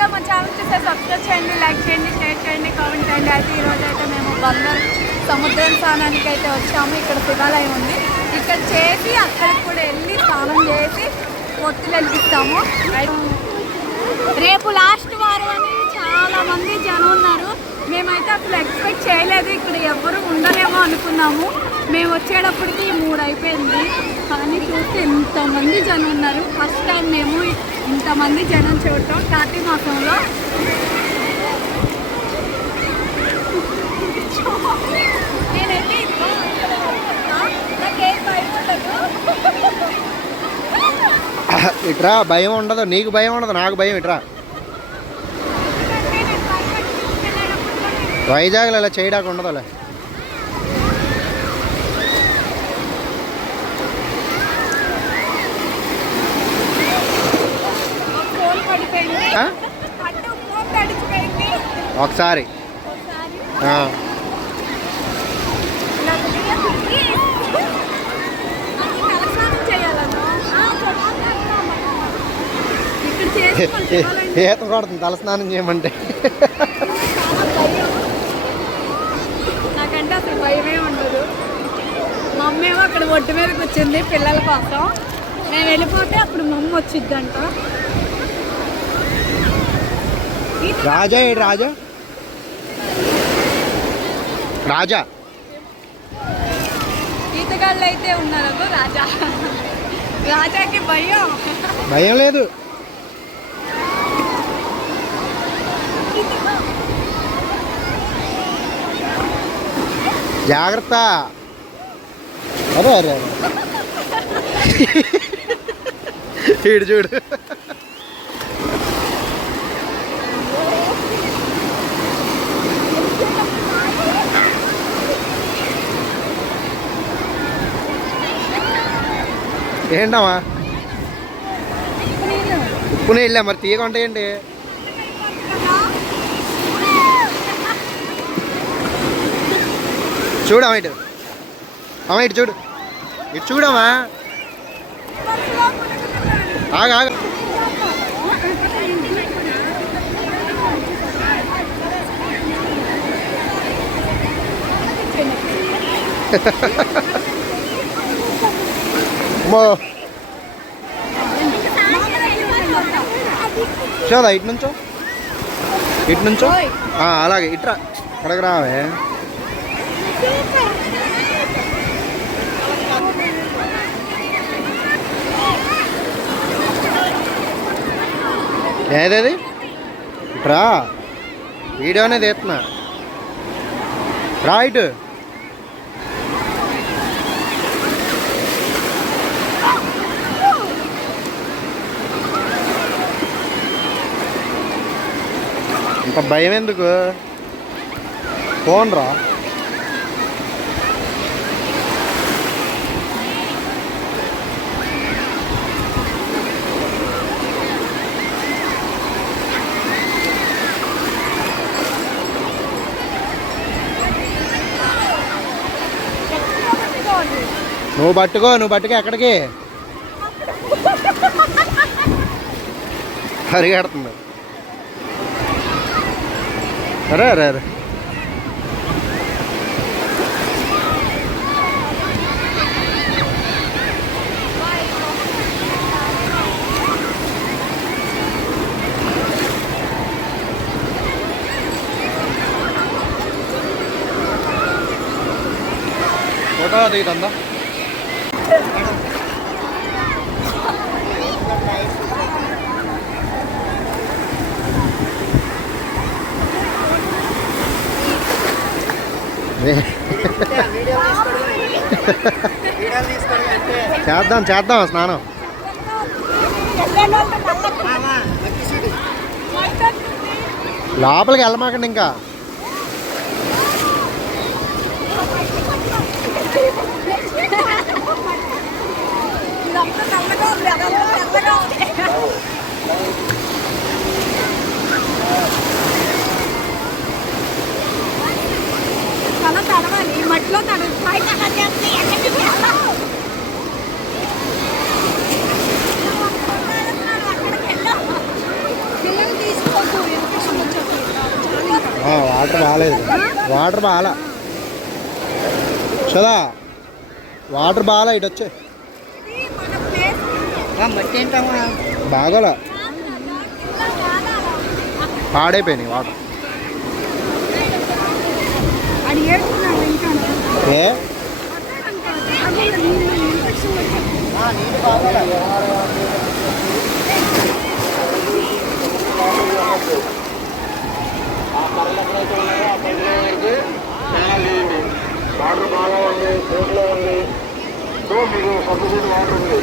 ఇంకా మా ఛానల్ చూస్తే సబ్స్క్రైబ్ చేయండి, లైక్ చేయండి, షేర్ చేయండి, కామెంట్ చేయండి. అయితే ఈరోజు అయితే మేము బందర్ సముద్రం స్నానానికి అయితే వచ్చాము. ఇక్కడ శివాలయం ఉంది, ఇక్కడ చేసి అక్కడికి కూడా వెళ్ళి స్నానం చేసి ఒత్తులు వెలిగిస్తాము. రేపు లాస్ట్ వారం అని చాలామంది జనం ఉన్నారు. మేమైతే అసలు ఎక్స్పెక్ట్ చేయలేదు, ఇక్కడ ఎవ్వరు ఉండరేమో అనుకున్నాము. మేము వచ్చేటప్పటికి 3 అయిపోయింది, కానీ చూస్తే ఇంతమంది జనం ఉన్నారు. ఫస్ట్ టైం మేము ఇంతమంది జనం చూడటం కార్తీక మాసంలో. నేనైతే నాకేం భయం ఉండదు. ఇట్రా భయం ఉండదు, నీకు భయం ఉండదు, నాకు భయం. ఇట్రా వైజాగ్లో ఇలా చేయడానికి ఉండదులే. ఒకసారి ఈత కొడుతుంది తలస్నానం చేయమంటే. నాకంటే అసలు భయమే ఉండదు. మా అమ్మ ఏమో అక్కడ ఒడ్డు మీద కూర్చుంది పిల్లల కోసం. నేను వెళ్ళిపోతే అప్పుడు మా అమ్మ వచ్చిద్దంట. రాజా ఏడు రాజా రాజా ఈతగాళ్ళు అయితే ఉన్నారు. రాజా రాజాకి భయం లేదు. జాగ్రత్త. అరే అరే చూడు చూడు. ఏంటమ్మా ఉప్పు నీళ్ళ మరి తీయగా ఉంటాయండి. చూడమ్మా ఇటు, అమ్మా ఇటు చూడు, ఇటు చూడమ్మా. ఆగా ఆగా. చూదా ఇటు నుంచో, ఇటు నుంచో. అలాగే ఇట్రా, అక్కడికి రావే. ఏదేది ఇట్రా, వీడియోనే తీస్తున్నా. రైట్ ఇంత భయం ఎందుకు, ఫోన్ రా. నువ్వు పట్టుకో ఎక్కడికి పరిగెడుతుంది. అరే అరే అరే ఫోటో దిగుతుందా. చేద్దాం స్నానం. లోపలికి వెళ్ళమాకండి ఇంకా. చాలా తడవాలి మట్టిలో తడవాలి. పిల్లలు తీసుకోవచ్చు. వాటర్ బాగాలేదు, వాటర్ బాగా చదా, వాటర్ బాగా ఇటు వచ్చే బాగా పాడైపోయినాయి వాటర్. ఏ వాటర్ బాగా ఉంది, బోట్లో ఉంది. సో మీకు సబ్సిడీ వాటర్ ఉంది.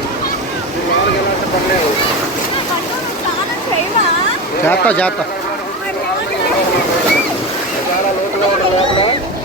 మీరు వాటర్కి వెళ్ళాల్సిన పని లేదు. చేస్తా చాలా లోతుగా ఉంటుంది లోపల.